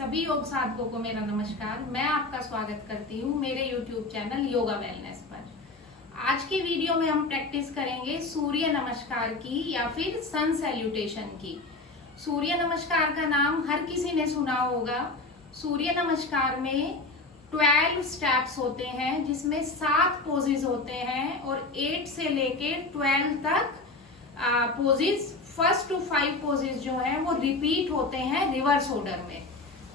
सभी योग साधकों को मेरा नमस्कार। मैं आपका स्वागत करती हूँ मेरे YouTube चैनल योगा वेलनेस पर। आज की वीडियो में हम प्रैक्टिस करेंगे सूर्य नमस्कार की या फिर सन सैल्यूटेशन की। सूर्य नमस्कार का नाम हर किसी ने सुना होगा। सूर्य नमस्कार में 12 स्टेप्स होते हैं जिसमें 7 पोजेज होते हैं और 8 से लेके 12 तक पोजेज, फर्स्ट टू 5 पोजेज जो है वो रिपीट होते हैं रिवर्स ऑर्डर में।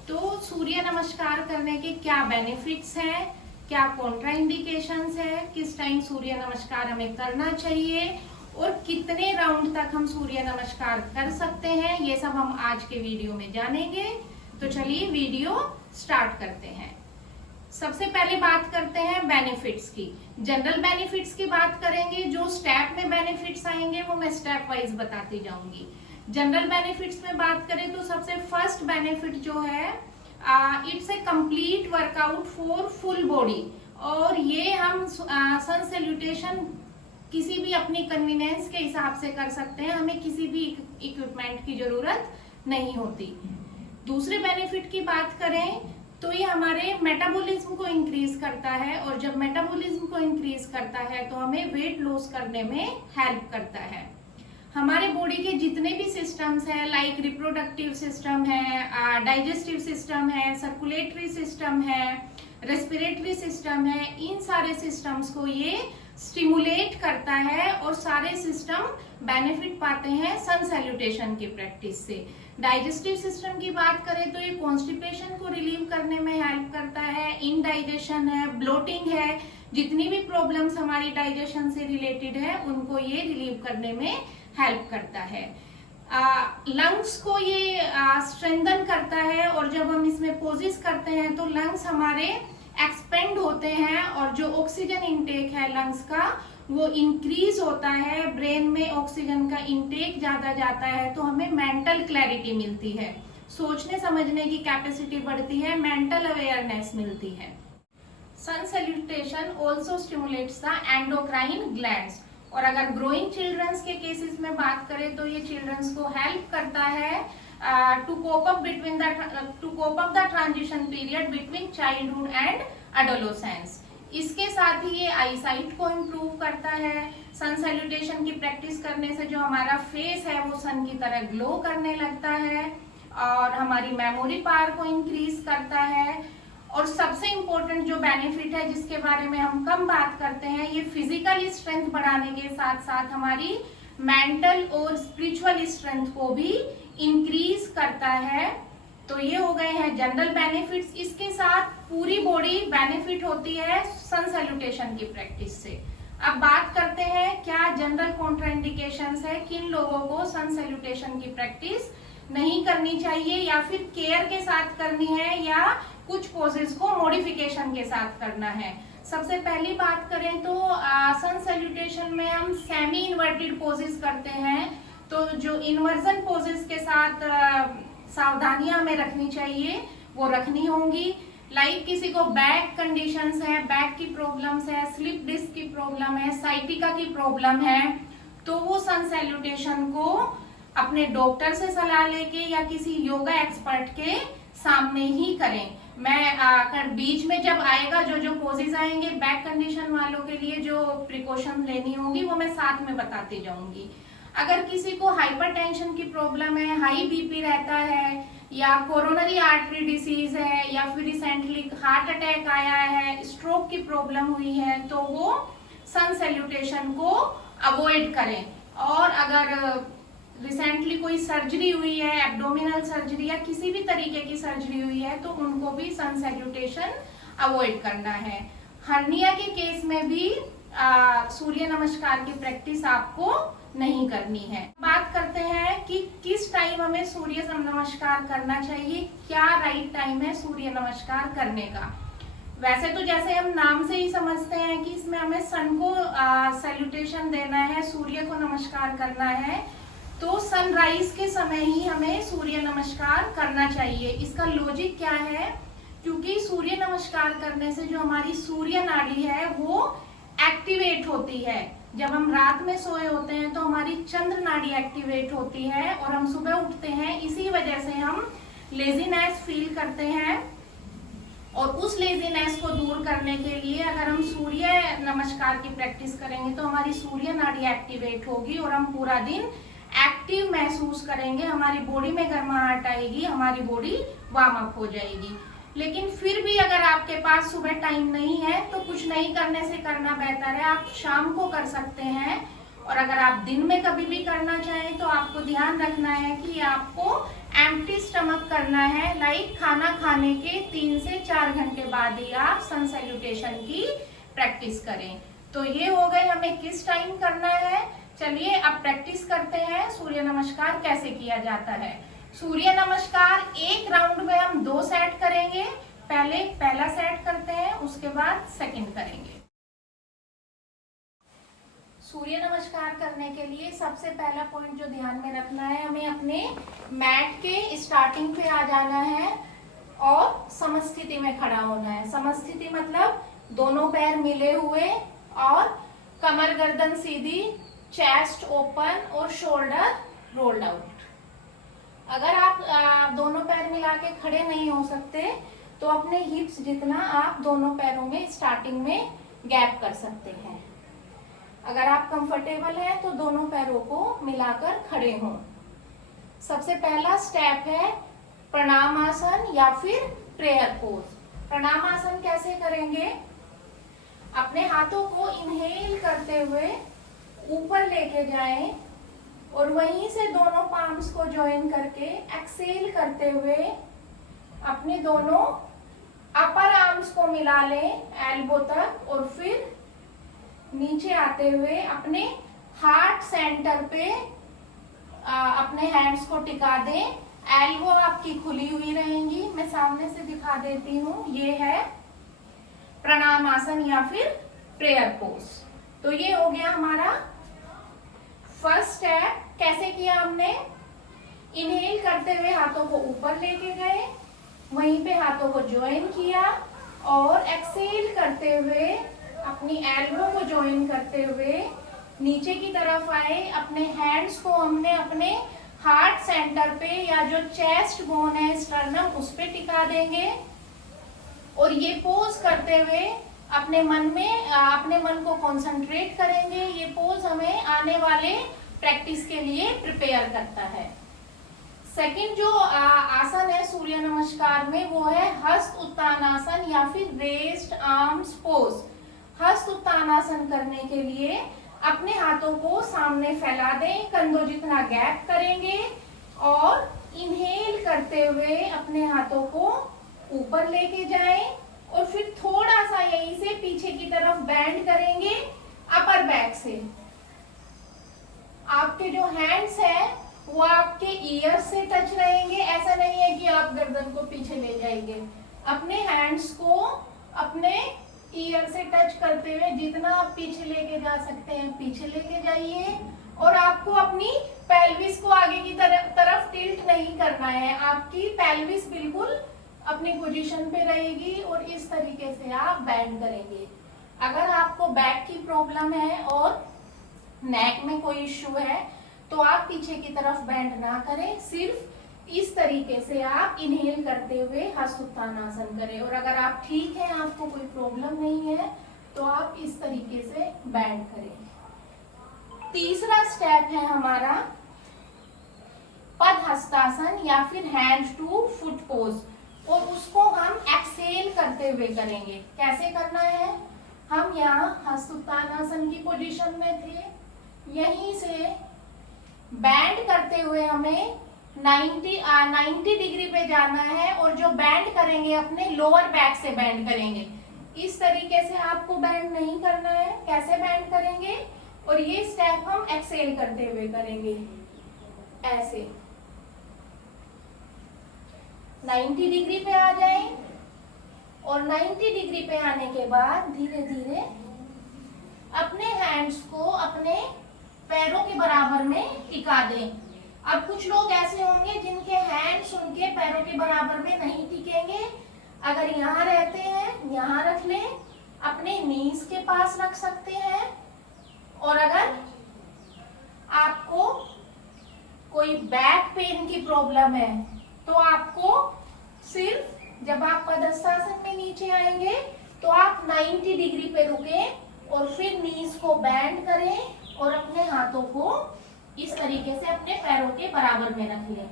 तो सूर्य नमस्कार करने के क्या बेनिफिट्स हैं, क्या कॉन्ट्राइंडिकेशंस है, किस टाइम सूर्य नमस्कार हमें करना चाहिए और कितने राउंड तक हम सूर्य नमस्कार कर सकते हैं, ये सब हम आज के वीडियो में जानेंगे। तो चलिए वीडियो स्टार्ट करते हैं। सबसे पहले बात करते हैं बेनिफिट्स की। जनरल बेनिफिट्स की बात करेंगे, जो स्टेप में बेनिफिट्स आएंगे वो मैं स्टेप वाइज बताती जाऊंगी। जनरल बेनिफिट्स में बात करें तो सबसे फर्स्ट बेनिफिट जो है it's a complete workout for full body. और ये हम सन सैल्यूटेशन किसी भी अपनी कन्वीनियंस के हिसाब से कर सकते हैं, हमें किसी भी इक्विपमेंट की जरूरत नहीं होती। दूसरे बेनिफिट की बात करें तो ये हमारे मेटाबॉलिज्म को इंक्रीज करता है और जब मेटाबॉलिज्म को इंक्रीज करता है तो हमें वेट लॉस करने में हेल्प करता है। हमारे बॉडी के जितने भी सिस्टम्स हैं, लाइक रिप्रोडक्टिव सिस्टम है, डाइजेस्टिव सिस्टम है, सर्कुलेटरी सिस्टम है, रेस्पिरेटरी सिस्टम है, इन सारे सिस्टम्स को ये स्टिमुलेट करता है और सारे सिस्टम बेनिफिट पाते हैं सन सैल्यूटेशन की प्रैक्टिस से। डाइजेस्टिव सिस्टम की बात करें तो ये कॉन्स्टिपेशन को रिलीव करने में हेल्प करता है, इनडाइजेशन है, ब्लोटिंग है, जितनी भी प्रॉब्लम्स हमारी डाइजेशन से रिलेटेड है उनको ये रिलीव करने में हेल्प करता है। लंग्स को ये स्ट्रेंथन करता है और जब हम इसमें पोजेस करते हैं तो लंग्स हमारे एक्सपेंड होते हैं और जो ऑक्सीजन इनटेक है लंग्स का वो इंक्रीज होता है। ब्रेन में ऑक्सीजन का इनटेक ज्यादा जाता है तो हमें मेंटल क्लैरिटी मिलती है, सोचने समझने की कैपेसिटी बढ़ती है, मेंटल अवेयरनेस मिलती है। Sun salutation also stimulates the endocrine glands. और अगर ग्रोइंग चिल्ड्रंस के केसेस में बात करें तो ये चिल्ड्रंस को हेल्प करता है to cope up the transition period between childhood and adolescence. इसके साथ ही ये आईसाइट को इम्प्रूव करता है। सन सैल्यूटेशन की प्रैक्टिस करने से जो हमारा फेस है वो सन की तरह ग्लो करने लगता है और हमारी मेमोरी पावर को इंक्रीज करता है। और सबसे इम्पोर्टेंट जो बेनिफिट है जिसके बारे में हम कम बात करते हैं, ये फिजिकल स्ट्रेंथ बढ़ाने के साथ साथ हमारी मेंटल और स्पिरिचुअल स्ट्रेंथ को भी इंक्रीज करता है। तो ये हो गए हैं जनरल बेनिफिट्स। इसके साथ पूरी बॉडी बेनिफिट होती है सन सैल्यूटेशन की प्रैक्टिस से। अब बात करते हैं क्या जनरल कॉन्ट्राइंडिकेशंस है, किन लोगों को सन सैल्यूटेशन की प्रैक्टिस नहीं करनी चाहिए या फिर केयर के साथ करनी है या कुछ पोजेस को मॉडिफिकेशन के साथ करना है। सबसे पहली बात करें तो सन सैल्यूटेशन में हम सेमी इन्वर्टेड पोजेस करते हैं। तो जो इन्वर्जन पोजेस के साथ सावधानियां हमें रखनी चाहिए वो रखनी होंगी। लाइक किसी को बैक कंडीशंस है, बैक की प्रॉब्लम्स है, स्लिप डिस्क की प्रॉब्लम है, साइटिका की प्रॉब्लम है, तो वो सन सैल्यूटेशन को अपने डॉक्टर से सलाह लेके या किसी योगा एक्सपर्ट के सामने ही करें। मैं बीच में जब आएगा जो पोजेस आएंगे बैक कंडीशन वालों के लिए जो प्रिकॉशन लेनी होगी वो मैं साथ में बताती जाऊंगी। अगर किसी को हाइपरटेंशन की प्रॉब्लम है, हाई बीपी रहता है या कोरोनरी आर्टरी डिसीज है या फिर रिसेंटली हार्ट अटैक आया है, स्ट्रोक की प्रॉब्लम हुई है, तो वो सन सैल्यूटेशन को अवॉइड करें। और अगर रिसेंटली कोई सर्जरी हुई है, एब्डोमिनल सर्जरी या किसी भी तरीके की सर्जरी हुई है, तो उनको भी सन सैल्यूटेशन अवॉइड करना है। हर्निया के केस में भी सूर्य नमस्कार की प्रैक्टिस आपको नहीं करनी है। बात करते हैं कि किस टाइम हमें सूर्य नमस्कार करना चाहिए, क्या राइट टाइम है सूर्य नमस्कार करने का। वैसे तो जैसे हम नाम से ही समझते हैं कि इसमें हमें सन को सैल्यूटेशन देना है, सूर्य को नमस्कार करना है, तो सनराइज के समय ही हमें सूर्य नमस्कार करना चाहिए। इसका लॉजिक क्या है, क्योंकि सूर्य नमस्कार करने से जो हमारी सूर्य नाड़ी है वो एक्टिवेट होती है। जब हम रात में सोए होते हैं तो हमारी चंद्र नाड़ी एक्टिवेट होती है और हम सुबह उठते हैं, इसी वजह से हम लेजीनेस फील करते हैं, और उस लेजीनेस को दूर करने के लिए अगर हम सूर्य नमस्कार की प्रैक्टिस करेंगे तो हमारी सूर्य नाड़ी एक्टिवेट होगी और हम पूरा दिन एक्टिव महसूस करेंगे, हमारी बॉडी में गर्माहट आएगी, हमारी बॉडी वार्म अप हो जाएगी। लेकिन फिर भी अगर आपके पास सुबह टाइम नहीं है तो कुछ नहीं करने से करना बेहतर है, आप शाम को कर सकते हैं। और अगर आप दिन में कभी भी करना चाहें तो आपको ध्यान रखना है कि आपको एम्प्टी स्टमक करना है, लाइक खाना खाने के 3 से 4 घंटे बाद ही आप सन सैल्यूटेशन की प्रैक्टिस करें। तो ये हो गए हमें किस टाइम करना है। चलिए अब प्रैक्टिस करते हैं सूर्य नमस्कार कैसे किया जाता है। सूर्य नमस्कार एक राउंड में हम 2 सेट करेंगे। पहले पहला सेट करते हैं, उसके बाद सेकंड करेंगे। सूर्य नमस्कार करने के लिए सबसे पहला पॉइंट जो ध्यान में रखना है, हमें अपने मैट के स्टार्टिंग पे आ जाना है और समस्थिति में खड़ा होना है। समस्थिति मतलब दोनों पैर मिले हुए और कमर गर्दन सीधी, चेस्ट ओपन और शोल्डर रोल्ड आउट। अगर आप दोनों पैर मिला के खड़े नहीं हो सकते तो अपने हिप्स जितना आप दोनों पैरों में स्टार्टिंग में गैप कर सकते हैं। अगर आप कंफर्टेबल हैं तो दोनों पैरों को मिलाकर खड़े हों। सबसे पहला स्टेप है प्रणाम आसन या फिर प्रेयर पोज। प्रणाम आसन कैसे करेंगे? अपने हाथों को इनहेल करते हुए ऊपर लेके जाएं और वहीं से दोनों पाम्स को ज्वाइन करके एक्सेल करते हुए अपने दोनों अपर आर्म्स को मिला लें एल्बो तक, और फिर नीचे आते हुए अपने हार्ट सेंटर पे अपने हैंड्स को टिका दें। एल्बो आपकी खुली हुई रहेंगी। मैं सामने से दिखा देती हूँ। ये है प्रणाम आसन या फिर प्रेयर पोज। तो ये हो गया हमारा फर्स्ट स्टेप। कैसे किया हमने? इनहेल करते हुए हाथों को ऊपर लेके गए, वहीं पे हाथों को ज्वाइन किया और एक्सेल करते हुए अपनी एल्बो को ज्वाइन करते हुए नीचे की तरफ आए। अपने हैंड्स को हमने अपने हार्ट सेंटर पे या जो चेस्ट बोन है स्टर्नम उस पे टिका देंगे और ये पोज करते हुए अपने मन को कंसंट्रेट करेंगे। ये पोज हमें आने वाले प्रैक्टिस के लिए प्रिपेयर करता है। सेकंड जो आसन है सूर्य नमस्कार में वो है हस्त उत्तानासन या फिर रेस्ड आर्म्स पोज। हस्त उत्तानासन करने के लिए अपने हाथों को सामने फैला दें, कंधों जितना गैप करेंगे और इनहेल करते हुए अपने हाथों को ऊपर लेके जाएं और फिर थोड़ा सा यहीं से पीछे की तरफ बैंड करेंगे अपर बैक से। आपके जो हैंड्स हैं वो आपके ईयर से टच रहेंगे। ऐसा नहीं है कि आप गर्दन को पीछे ले जाएंगे। अपने हैंड्स को अपने ईयर से टच करते हुए जितना आप पीछे लेके जा सकते हैं पीछे लेके जाइए। और आपको अपनी पेल्विस को आगे की तरफ टिल्ट नहीं करना है। आपकी पेल्विस बिल्कुल अपनी पोजीशन पे रहेगी और इस तरीके से आप बैंड करेंगे। अगर आपको बैक की प्रॉब्लम है और नेक में कोई इश्यू है तो आप पीछे की तरफ बैंड ना करें, सिर्फ इस तरीके से आप इनहेल करते हुए हस्त उत्तानासन करें। और अगर आप ठीक हैं, आपको कोई प्रॉब्लम नहीं है, तो आप इस तरीके से बैंड करें। तीसरा स्टेप है हमारा पद हस्तासन या फिर हैंड टू फुट पोज, और उसको हम एक्सेल करते हुए करेंगे। कैसे करना है? हम यहाँ हस्त उत्तानासन की पोजीशन में थे, यहीं से बैंड करते हुए हमें 90 डिग्री पे जाना है और जो बैंड करेंगे अपने लोअर बैक से बैंड करेंगे। इस तरीके से आपको बैंड नहीं करना है। कैसे बैंड करेंगे? और ये स्टेप हम एक्सेल करते हुए करेंगे, ऐसे 90 डिग्री पे आ जाएं और 90 डिग्री पे आने के बाद धीरे धीरे अपने हैंड्स को अपने पैरों के बराबर में टिका दें। अब कुछ लोग ऐसे होंगे जिनके हैंड्स उनके पैरों के बराबर में नहीं टिकेंगे। अगर यहाँ रहते हैं यहाँ रख लें, अपने नीज के पास रख सकते हैं। और अगर आपको कोई बैक पेन की प्रॉब्लम है तो आपको सिर्फ जब आप पदस्थासन में नीचे आएंगे तो आप 90 डिग्री पे रुके और फिर नीज को बैंड करें और अपने हाथों को इस तरीके से अपने पैरों के बराबर में रख लें।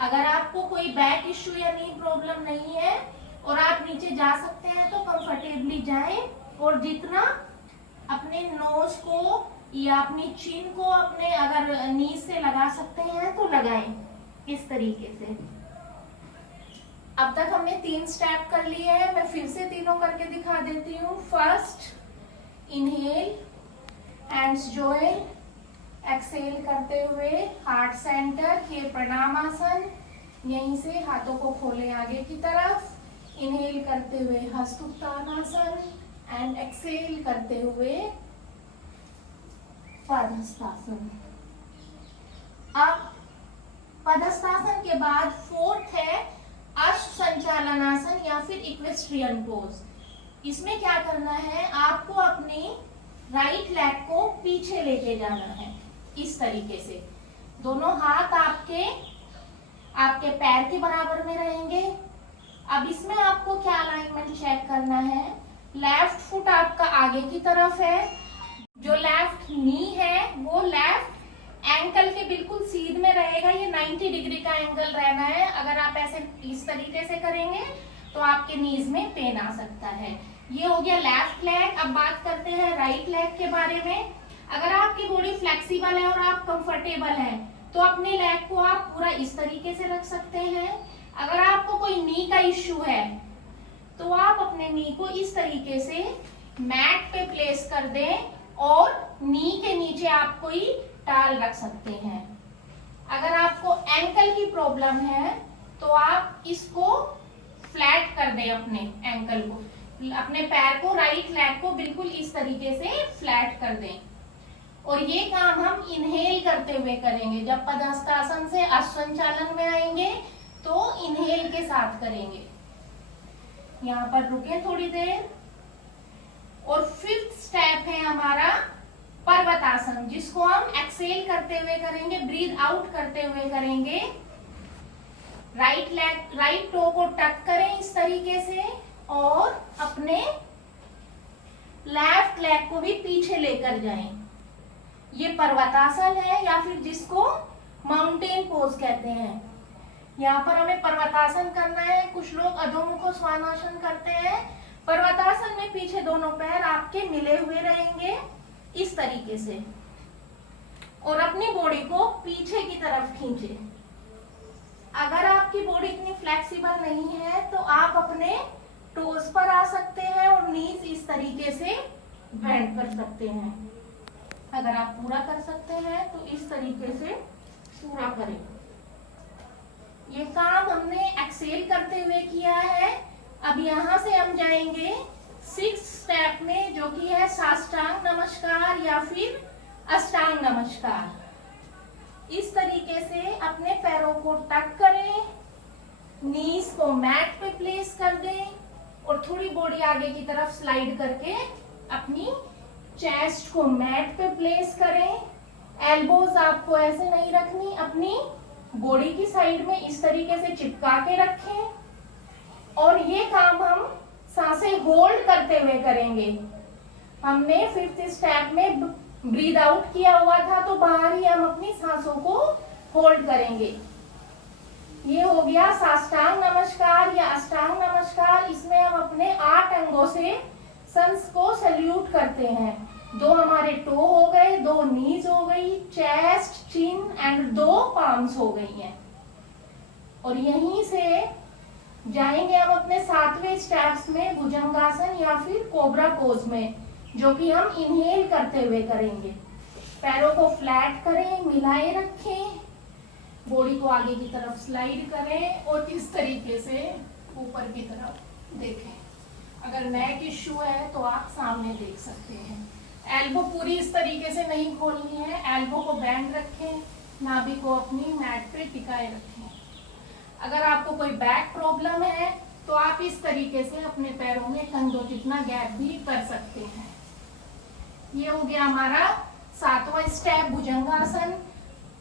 अगर आपको कोई बैक इश्यू या नी प्रॉब्लम नहीं है और आप नीचे जा सकते हैं तो कंफर्टेबली जाएं और जितना अपने नोज को या अपनी चिन को अपने अगर नीज से लगा सकते हैं तो लगाएं इस तरीके से। अब तक हमने 3 स्टेप कर लिए हैं, मैं फिर से तीनों करके दिखा देती हूँ। First inhale, hands join, exhale करते हुए हार्ट सेंटर, ये प्रणामासन, यहीं से हाथों को खोले आगे की तरफ, इनहेल करते हुए हस्त उत्तानासन एंड एक्सेल करते हुए पदहस्तासन। अब पदहस्तासन के बाद फोर्थ है अष्ट संचालनासन या फिर इक्वेस्ट्रियन पोज। इसमें क्या करना है, आपको अपनी राइट लेग को पीछे लेके जाना है इस तरीके से। दोनों हाथ आपके पैर के बराबर में रहेंगे। अब इसमें आपको क्या अलाइनमेंट चेक करना है, लेफ्ट फुट आपका आगे की तरफ है, जो लेफ्ट नी है वो लेफ्ट एंकल के बिल्कुल सीध में रहेगा। ये 90 डिग्री का एंगल रहना है। अगर आप ऐसे इस तरीके से करेंगे तो आपके नीज में पेन आ सकता है। ये हो गया लेफ्ट लेग। अब बात करते हैं राइट लेग के बारे में। अगर आपकी बॉडी फ्लेक्सिबल है और आप कंफर्टेबल हैं तो अपने लेग को आप पूरा इस तरीके से रख सकते हैं। अगर आपको कोई नी का इश्यू है तो आप अपने नी को इस तरीके से मैट पे प्लेस कर दें और नी के नीचे आप कोई टाल रख सकते हैं। अगर आपको एंकल की प्रॉब्लम है तो आप इसको फ्लैट कर दें, अपने एंकल को, अपने पैर को, राइट लेग को बिल्कुल इस तरीके से फ्लैट कर दें। और ये काम हम इनहेल करते हुए करेंगे। जब पदहस्तासन से अष्ट संचालन में आएंगे तो इनहेल के साथ करेंगे। यहाँ पर रुके थोड़ी देर। और फिफ्थ स्टेप है हमारा पर्वतासन, जिसको हम एक्सेल करते हुए करेंगे, ब्रीथ आउट करते हुए करेंगे। राइट टो को टक करें इस तरीके से और अपने लेफ्ट लेग को भी पीछे लेकर जाएं। ये पर्वतासन है या फिर जिसको माउंटेन पोज कहते हैं। यहाँ पर हमें पर्वतासन करना है। कुछ लोग अधोमुखो स्वानासन करते हैं। पर्वतासन में पीछे दोनों पैर आपके मिले हुए रहेंगे इस तरीके से और अपनी बॉडी को पीछे की तरफ खींचे। अगर आपकी बॉडी इतनी फ्लेक्सिबल नहीं है तो आप अपने टोज पर आ सकते हैं और नीज इस तरीके से बेंड कर सकते हैं। अगर आप पूरा कर सकते हैं तो इस तरीके से पूरा करें। ये काम हमने एक्सेल करते हुए किया है। अब यहाँ से हम जाएंगे 6th स्टेप में, जो कि है साष्टांग नमस्कार या फिर अष्टांग नमस्कार। इस तरीके से अपने पैरों को टक करें, नीज को मैट पे प्लेस कर दें और थोड़ी बॉडी आगे की तरफ स्लाइड करके अपनी चेस्ट को मैट पे प्लेस करें। एल्बोज आपको ऐसे नहीं रखनी, अपनी बॉडी की साइड में इस तरीके से चिपका के रखें। और ये काम हम सांसें होल्ड करते हुए करेंगे। हमने 5th स्टेप में ब्रीद आउट किया हुआ था तो बाहर ही हम अपनी सांसों को होल्ड करेंगे। ये हो गया साष्टांग नमस्कार या अष्टांग नमस्कार। इसमें हम अपने 8 अंगों से सन्स को सल्यूट करते हैं। 2 हमारे टो हो गए, 2 नीज हो गई, चेस्ट, चिन एंड 2 पाम्स हो गई हैं। और यहीं से जाएंगे हम अपने 7वें स्टेप्स में भुजंगासन या फिर कोबरा पोज में, जो कि हम इनहेल करते हुए करेंगे। पैरों को फ्लैट करें, मिलाए रखें, बॉडी को आगे की तरफ स्लाइड करें और इस तरीके से ऊपर की तरफ देखें। अगर नेक इश्यू है तो आप सामने देख सकते हैं। एल्बो पूरी इस तरीके से नहीं खोलनी है। एल्बो को बैंड रखें, नाभि को अपनी मैट पे टिकाए रखें। अगर आपको कोई बैक प्रॉब्लम है तो आप इस तरीके से अपने पैरों में कंधों जितना गैप भी कर सकते हैं। ये हो गया हमारा 7वां स्टेप भुजंगासन।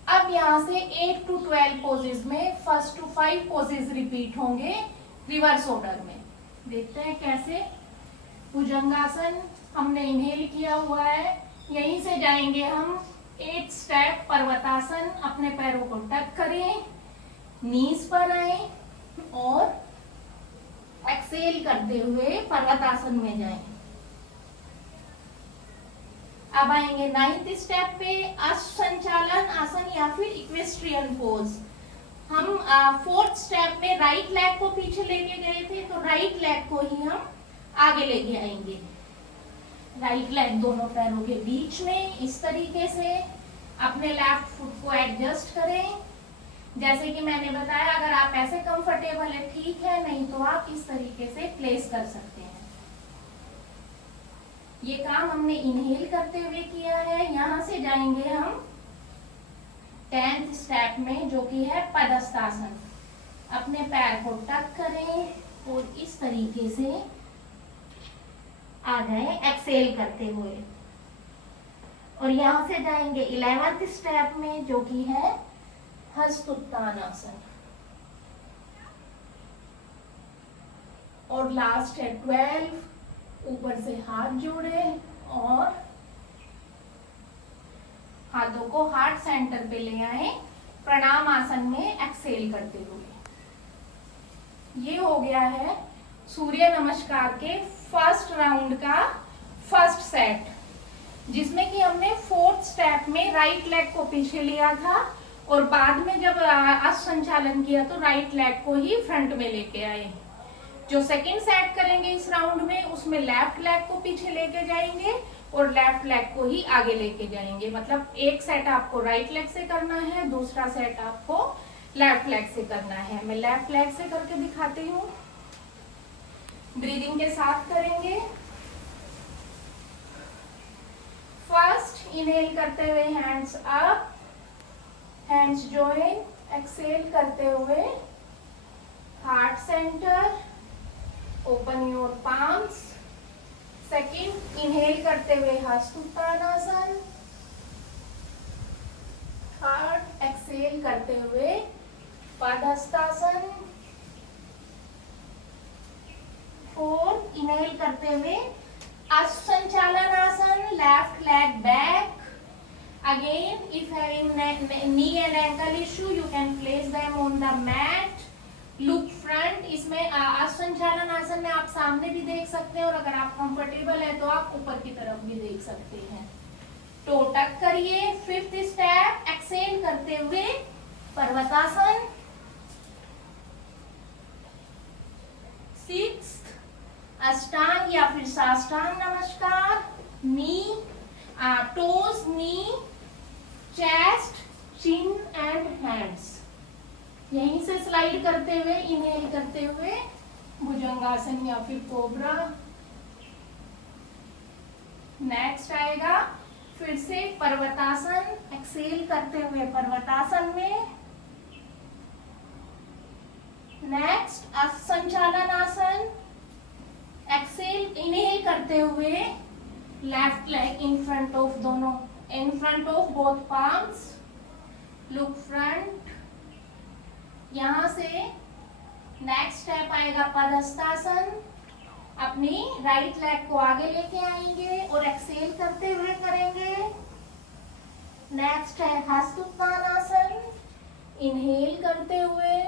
अब यहाँ से 8 to 12 पोजेज में फर्स्ट टू 5 पोजेज रिपीट होंगे रिवर्स ऑर्डर में। देखते हैं कैसे। भुजंगासन हमने इनहेल किया हुआ है, यहीं से जाएंगे हम 8 स्टेप पर्वतासन। अपने पैरों को टक करें, नीज पर आए और एक्सेल करते हुए पर्वतासन में जाएं। अब आएंगे 9th स्टेप पे अश्वसंचालन आसन या फिर इक्वेस्ट्रियन पोज। हम 4th स्टेप में राइट लेग को पीछे लेके गए थे, तो राइट लेग को ही हम आगे लेके आएंगे। राइट लेग दोनों पैरों के बीच में इस तरीके से अपने लेफ्ट फुट को एडजस्ट करें। जैसे कि मैंने बताया, अगर आप ऐसे कंफर्टेबल है ठीक है, नहीं तो आप इस तरीके से प्लेस कर सकते हैं। ये काम हमने इनहेल करते हुए किया है। यहाँ से जाएंगे हम 10th स्टेप में, जो कि है पदस्थासन। अपने पैर को टक करें और इस तरीके से आ जाए एक्सेल करते हुए। और यहाँ से जाएंगे 11th स्टेप में, जो कि है हस्तोत्तानासन। और लास्ट है 12। ऊपर से हाथ जोड़े और हाथों को हार्ट सेंटर पे ले आए, प्रणाम आसन में एक्सेल करते हुए। ये हो गया है सूर्य नमस्कार के फर्स्ट राउंड का फर्स्ट सेट, जिसमें कि हमने 4th स्टेप में राइट लेग को पीछे लिया था और बाद में जब संचालन किया तो राइट लेग को ही फ्रंट में लेके आए। जो सेकंड सेट करेंगे इस राउंड में, उसमें लेफ्ट लेग को पीछे लेके जाएंगे और लेफ्ट लेग को ही आगे लेके जाएंगे। मतलब एक सेट आपको राइट लेग से करना है, दूसरा सेट आपको लेफ्ट लेग से करना है। मैं लेफ्ट लेग से करके दिखाती हूँ। ब्रीदिंग के साथ करेंगे। फर्स्ट इनहेल करते हुए hands up, hands join, exhale करते हुए heart centre, open your palms. Second inhale करते हुए हस्तोत्तानासन। थर्ड एक्सेल करते हुए पदहस्तासन। फोर्थ इनहेल करते हुए Ashwasanchalanasana, left leg back. Again, if having knee and ankle issue, you can place them on the mat. Look front. इसमें अश्वसंचालन आसन में आप सामने भी देख सकते हैं और अगर आप कंफर्टेबल है तो आप ऊपर की तरफ भी देख सकते हैं। टो टक करिए। 5th स्टेप एक्सेल करते हुए पर्वतासन। 6th अष्टांग या फिर Sashtang Namaskar. Knee toes, knee, chest, chin and hands. यहीं से स्लाइड करते हुए इनहेल करते हुए भुजंगासन या फिर कोबरा। नेक्स्ट आएगा फिर से पर्वतासन, एक्सेल करते हुए पर्वतासन में। नेक्स्ट संचालन आसन, एक्सेल इनहेल करते हुए left leg in front of, दोनों in front of both palms. Look front. यहां से नेक्स्ट स्टेप आएगा पदहस्तासन। अपनी राइट लेग को आगे लेके आएंगे और एक्सेल करते हुए करेंगे। नेक्स्ट है हस्तोत्तानासन, इनहेल करते हुए।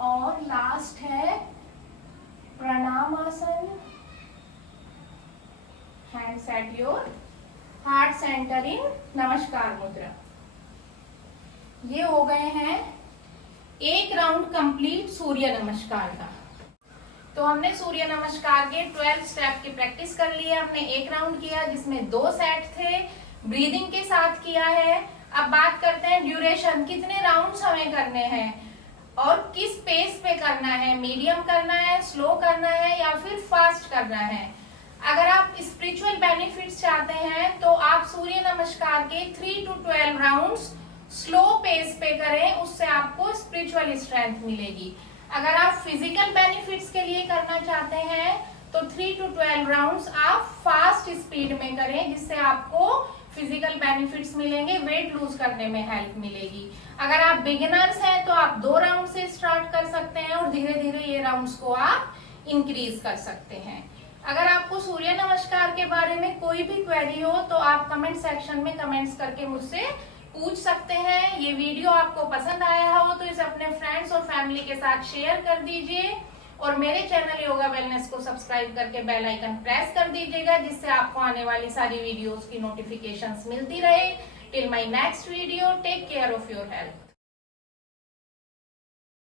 और लास्ट है Pranam Asana. Hands at your heart centre in Namaskar Mudra. ये हो गए हैं एक राउंड कंप्लीट सूर्य नमस्कार का। तो हमने सूर्य नमस्कार के 12 स्टेप की प्रैक्टिस कर ली है। हमने एक राउंड किया जिसमें 2 सेट थे, ब्रीदिंग के साथ किया है। अब बात करते हैं ड्यूरेशन, कितने राउंड्स हमें करने हैं और किस पेस पे करना है, मीडियम करना है, स्लो करना है या फिर फास्ट करना है। अगर आप स्पिरिचुअल बेनिफिट्स चाहते हैं तो आप सूर्य नमस्कार के 3 to 12 राउंड्स स्लो पेस पे करें, उससे आपको स्पिरिचुअल स्ट्रेंथ मिलेगी। अगर आप फिजिकल बेनिफिट्स के लिए करना चाहते हैं तो 3 to 12 राउंड्स आप फास्ट स्पीड में करें, जिससे आपको फिजिकल बेनिफिट्स मिलेंगे, वेट लूज करने में हेल्प मिलेगी। अगर आप बिगिनर्स हैं तो आप 2 राउंड से स्टार्ट कर सकते हैं और धीरे धीरे ये राउंड्स को आप इंक्रीज कर सकते हैं। अगर आपको सूर्य नमस्कार के बारे में कोई भी क्वेरी हो तो आप कमेंट सेक्शन में कमेंट्स करके मुझसे पूछ सकते हैं। ये वीडियो आपको पसंद आया हो तो इसे अपने फ्रेंड्स और फैमिली के साथ शेयर कर दीजिए और मेरे चैनल योगा वेलनेस को सब्सक्राइब करके बेल आइकन प्रेस कर दीजिएगा, जिससे आपको आने वाली सारी वीडियोस की नोटिफिकेशंस मिलती रहे। Till my next video, take care of your health.